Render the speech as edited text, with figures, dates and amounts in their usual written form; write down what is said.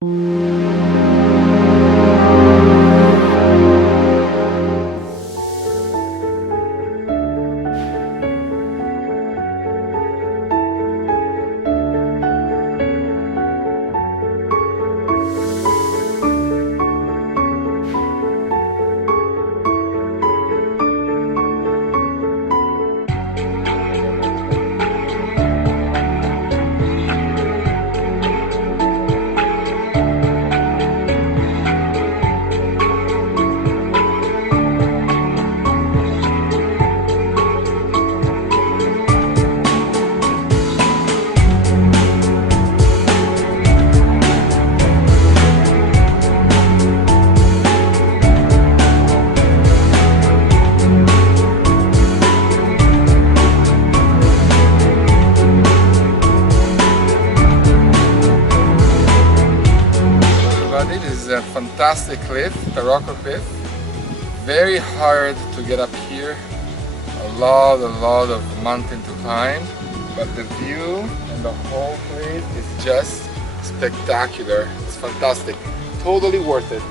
This is a fantastic cliff, Taroko Cliff. Very hard to get up here. A lot of mountain to climb, but the view and the whole place is just spectacular. It's fantastic. Totally worth it.